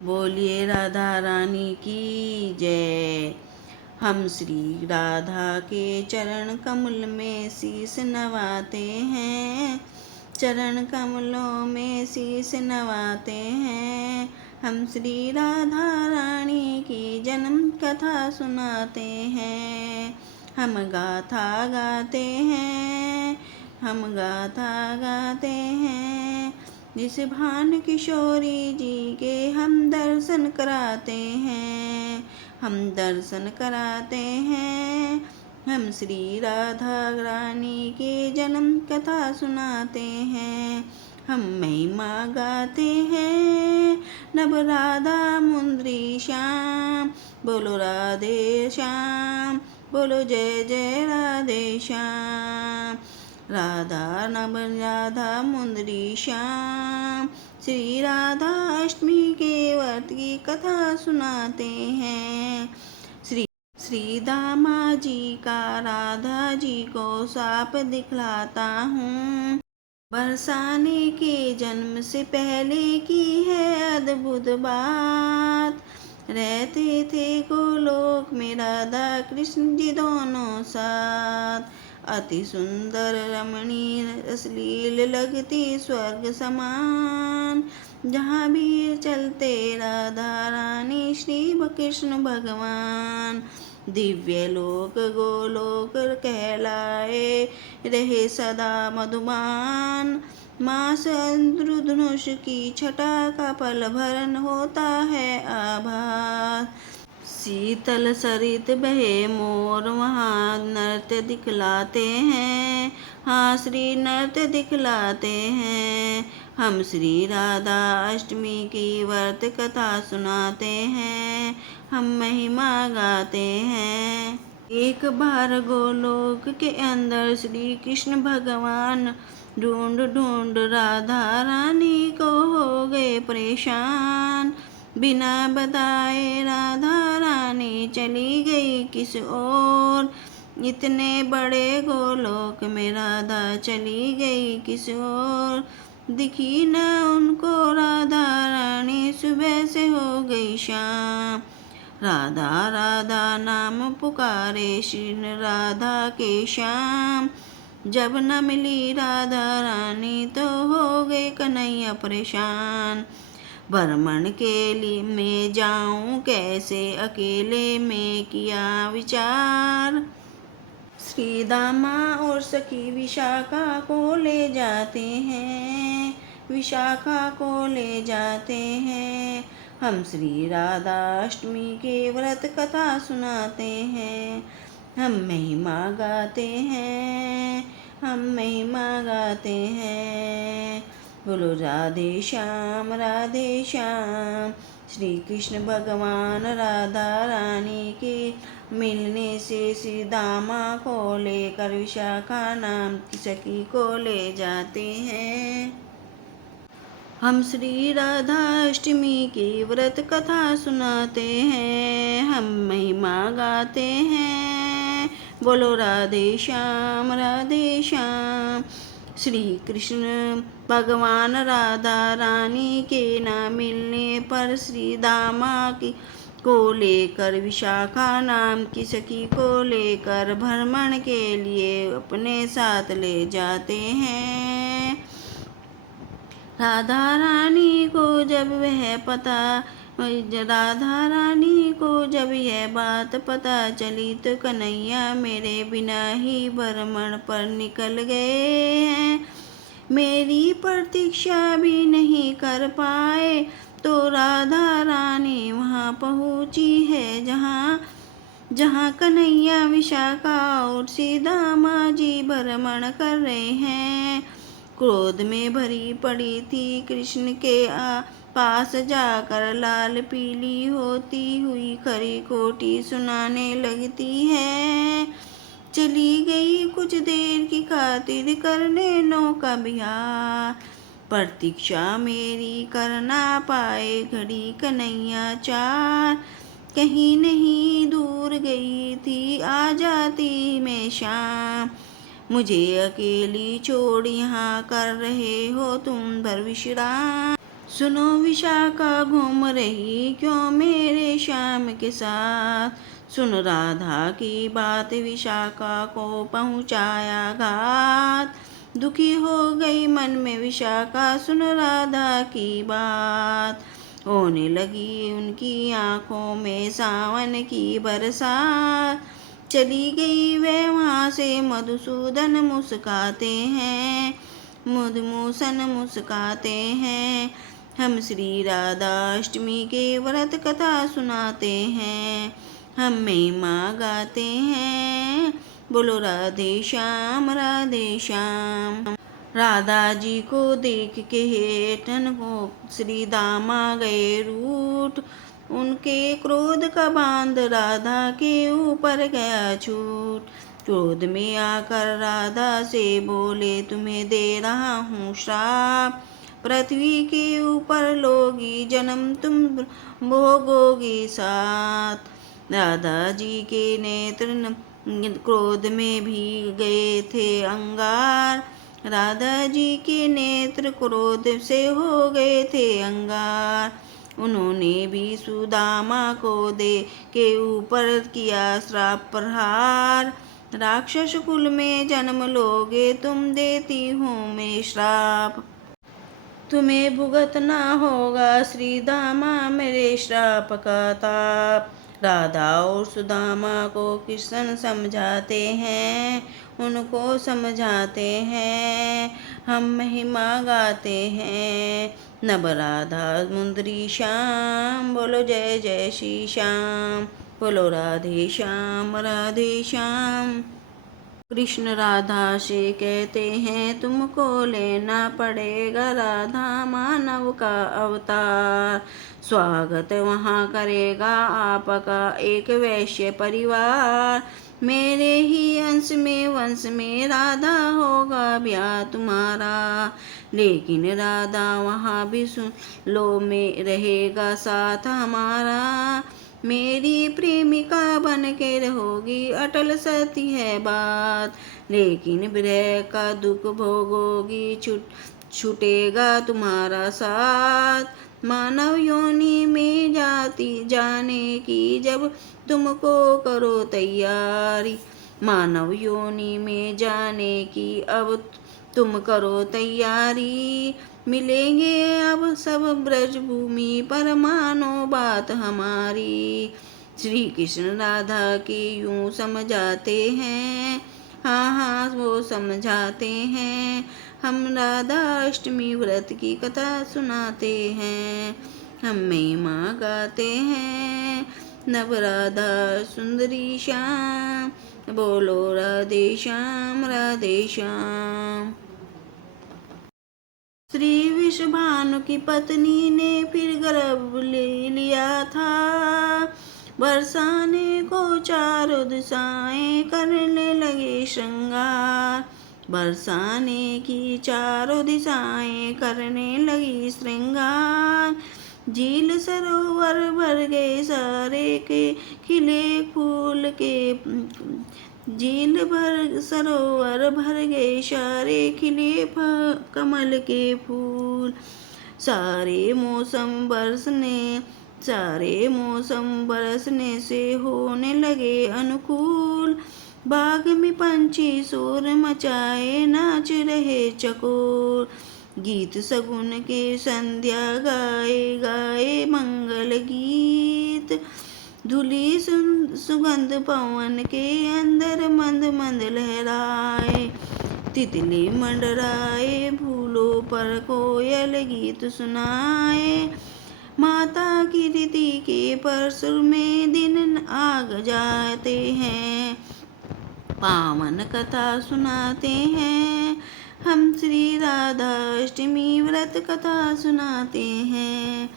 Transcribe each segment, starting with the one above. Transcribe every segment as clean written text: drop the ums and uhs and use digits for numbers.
बोलिए राधा रानी की जय। हम श्री राधा के चरण कमल में शीश नवाते हैं, चरण कमलों में शीश नवाते हैं। हम श्री राधा रानी की जन्म कथा सुनाते हैं, हम गाथा गाते हैं, हम गाथा गाते हैं। जिस भान किशोरी जी के हम दर्शन कराते हैं, हम दर्शन कराते हैं। हम श्री राधा रानी के जन्म कथा सुनाते हैं, हम महिमा गाते हैं। नव राधा मुंद्री श्याम, बोलो राधे श्याम, बोलो जय जय राधे श्याम। राधा नव राधा मुंदरी श्याम, श्री राधा अष्टमी के व्रत की कथा सुनाते हैं। श्री दामा जी का राधा जी को साप दिखलाता हूँ, बरसाने के जन्म से पहले की है अद्भुत बात। रहते थे गोलोक में राधा कृष्ण जी दोनों साथ, अति सुंदर रमणीय अश्लील लगती स्वर्ग समान। जहाँ भी चलते राधा रानी श्री कृष्ण भगवान, दिव्य लोक गोलोक कहलाए रहे सदा मधुमान। मास इंद्रधनुष की छटा का पल भरन होता है आभास। शीतल सरित बहे मोर वहाँ नृत्य दिखलाते हैं, हाँ श्री नृत्य दिखलाते हैं। हम श्री राधा अष्टमी की व्रत कथा सुनाते हैं, हम महिमा गाते हैं। एक बार गोलोक के अंदर श्री कृष्ण भगवान ढूंढ ढूंढ राधा रानी को हो गए परेशान। बिना बताए राधा रानी चली गई किस ओर, इतने बड़े गोलोक में राधा चली गई किस ओर। दिखी न उनको राधा रानी, सुबह से हो गई शाम। राधा राधा नाम पुकारे श्री राधा के श्याम। जब न मिली राधा रानी तो हो गए कन्हैया परेशान। भ्रमण के लिए मैं जाऊं कैसे, अकेले में किया विचार। श्री दामा और सखी विशाखा को ले जाते हैं, विशाखा को ले जाते हैं। हम श्री राधा अष्टमी के व्रत कथा सुनाते हैं, हम महिमा गाते हैं, हम महिमा गाते हैं। बोलो राधे श्याम राधे श्याम। श्री कृष्ण भगवान राधा रानी के मिलने से श्री दामा को लेकर विशाखा नाम की सखी को ले जाते हैं। हम श्री राधा अष्टमी की व्रत कथा सुनाते हैं, हम महिमा गाते हैं। बोलो राधे श्याम राधे श्याम। श्री कृष्ण भगवान राधा रानी के न मिलने पर श्री दामा की को लेकर विशाखा नाम की सखी को लेकर भ्रमण के लिए अपने साथ ले जाते हैं। राधा रानी को जब वह पता राधा रानी को जब यह बात पता चली तो कन्हैया मेरे बिना ही भ्रमण पर निकल गए हैं। मेरी प्रतीक्षा भी नहीं कर पाए तो राधा रानी वहाँ पहुँची है जहाँ कन्हैया विशाखा और सीदामा जी भ्रमण कर रहे हैं। क्रोध में भरी पड़ी थी कृष्ण के पास जाकर लाल पीली होती हुई खरी खोटी सुनाने लगती है। चली गई कुछ देर की खातिर करने नौका बिहार, प्रतीक्षा मेरी कर ना पाए घड़ी कन्हैया चार। कहीं नहीं दूर गई थी आ जाती मैं शाम, मुझे अकेली छोड़ यहाँ कर रहे हो तुम भर विश्राम। सुनो विशाखा घूम रही क्यों मेरे श्याम के साथ। सुन राधा की बात विशाखा को पहुँचाया घात। दुखी हो गई मन में विशाखा सुन राधा की बात। होने लगी उनकी आंखों में सावन की बरसात। चली गई वे वहाँ से मधुसूदन मुस्काते हैं, मधुसूदन मुस्काते हैं। हम श्री राधा अष्टमी के व्रत कथा सुनाते हैं, हम महिमा गाते हैं। बोलो राधे श्याम राधे श्याम। राधा जी को देख के हेठन को श्री दामा गए रूठ। उनके क्रोध का बांध राधा के ऊपर गया छूट। क्रोध में आकर राधा से बोले तुम्हें दे रहा हूँ श्राप। पृथ्वी के ऊपर लोगी जन्म तुम भोगोगी साथ। राधा जी के नेत्र क्रोध में भी गए थे अंगार। राधा जी के नेत्र क्रोध से हो गए थे अंगार। उन्होंने भी सुदामा को दे के ऊपर किया श्राप प्रहार। राक्षस कुल में जन्म लोगे तुम देती हूँ मैं श्राप। तुम्हें भुगतना होगा श्री दामा मेरे श्राप का ताप। राधा और सुदामा को कृष्ण समझाते हैं, उनको समझाते हैं। हम महिमा गाते हैं, नव राधा मुंदरी श्याम। बोलो जय जय श्री श्याम। बोलो राधे श्याम राधे श्याम। कृष्ण राधा से कहते हैं तुमको लेना पड़ेगा राधा मानव का अवतार। स्वागत वहाँ करेगा आपका एक वैश्य परिवार। मेरे ही अंश में वंश में राधा होगा ब्याह तुम्हारा। लेकिन राधा वहाँ भी सुन लो में रहेगा साथ हमारा। मेरी प्रेमिका बन के रहोगी अटल सती है बात। लेकिन विरह का दुख भोगोगी छूटेगा तुम्हारा साथ। मानव योनि में जाने की जब तुमको करो तैयारी। मानव योनि में जाने की अब तुम करो तैयारी। मिलेंगे अब सब ब्रज भूमि पर मानो बात हमारी। श्री कृष्ण राधा की यूं समझाते हैं, हाँ हाँ वो समझाते हैं। हम राधा अष्टमी व्रत की कथा सुनाते हैं, हम महिमा गाते हैं। नव राधा सुंदरी श्याम। बोलो राधे श्याम राधे श्याम। श्री विषभानु की पत्नी ने फिर गर्भ ले लिया था। बरसाने को चारों दिशाएं करने लगे श्रृंगार। बरसाने की चारों दिशाएं करने लगी श्रृंगार। झील सरोवर भर गए सारे के खिले फूल के। झील भर सरोवर भर गए सारे खिले कमल के फूल। सारे मौसम बरसने से होने लगे अनुकूल। बाग में पंछी शोर मचाए नाच रहे चकोर। गीत सगुन के संध्या गाए गाए मंगल गीत। धुली सुगंध पवन के अंदर मंद मंद लहराए। तितली मंडराए फूलों पर कोयल गीत सुनाए। माता की रीति के परसुर में दिन आग जाते हैं। पावन कथा सुनाते हैं, हम श्री राधा अष्टमी व्रत कथा सुनाते हैं।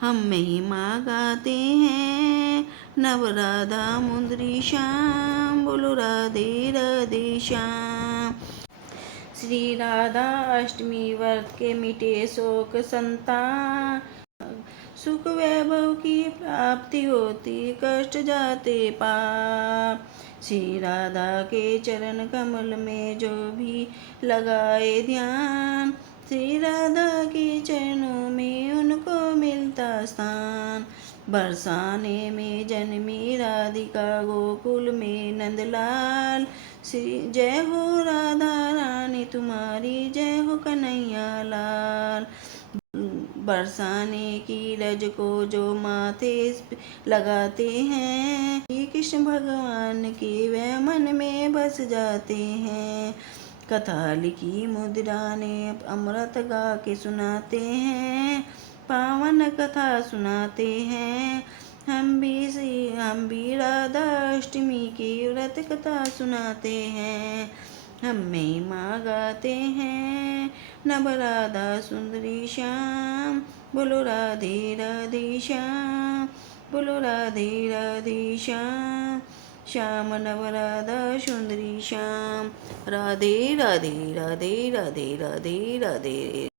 हम महिमा गाते हैं, नव राधा मुंदरी श्याम। बोलो राधे राधे श्याम। श्री राधा अष्टमी व्रत के मिटे शोक संताप। सुख वैभव की प्राप्ति होती कष्ट जाते पाप। श्री राधा के चरण कमल में जो भी लगाए ध्यान। श्री राधा के चरणों में उनको मिलता स्थान। बरसाने में जन्मी राधिका गोकुल में नंदलाल। श्री जय हो राधा रानी तुम्हारी, जय हो कन्हैया लाल। बरसाने की रज को जो माथे लगाते हैं, श्री कृष्ण भगवान के वह मन में बस जाते हैं। कथा लिखी मुद्रा ने अमृत गा के सुनाते हैं, पावन कथा सुनाते हैं। हम भी राधा अष्टमी की व्रत कथा सुनाते हैं। हम महिमा गाते हैं, नव राधा सुंदरी श्याम। बोलो राधे राधे श्याम, बोलो राधे राधे श्याम। श्याम नव राधा सुंदरी श्याम। राधे राधे राधे राधे राधे राधे।